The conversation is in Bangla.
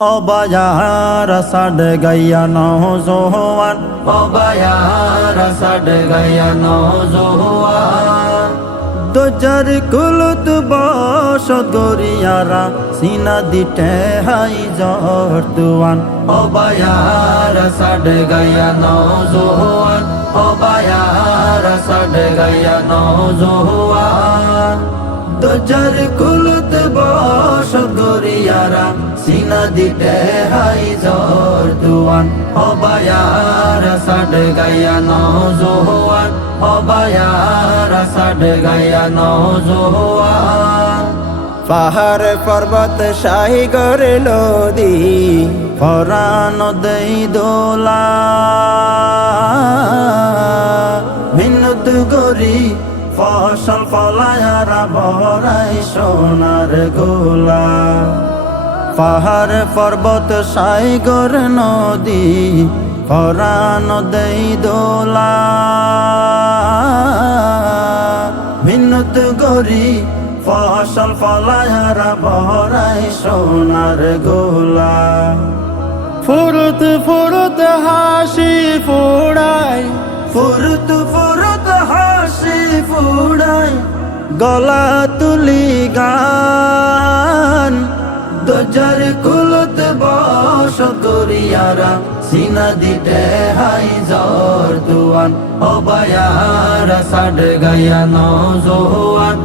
অবায়ারা সাড গাইয়া নওজোয়ান, অবায়ারা সাড গাইয়া নওজোয়ান। দোজার কুলত বসত গরিয়ারা সিনা দিতে হাই জর্তুয়ান। অবায়ারা সাড গাইয়া নওজোয়ান, অবায়ারা সাড গাইয়া নওজোয়ান। দোজার কুলত বসত গরিয়ারা সিনা দিতে হাই জর্তুয়ান। অবায়ারা সাড গাইয়া নওজোয়ান, অবায়ারা সাড গাইয়া নওজোয়ান। পাহাড় পর্বত সাগর নদী পরাণ দেই দোলা, বিনোদ গরি ফসল ফলায়ারা ভরাই সোনার গোলা। পাহাড় পর্বত সাগর নদী পরাণ দেই দোলা, বিনোদ গরি ফসল ফলায়ারা ভরাই সোনার গোলা। ফুরুত ফুরুত হাসি ফুড়াই, ফুরুত ফুরুত হাসি ফুড়াই, গলা তুলি গান। দোজার কুলত বসত গরিয়ারা সিনা দিতে হাই জর্তুয়ান। অবায়ারা সাড গাইয়া নওজোয়ান।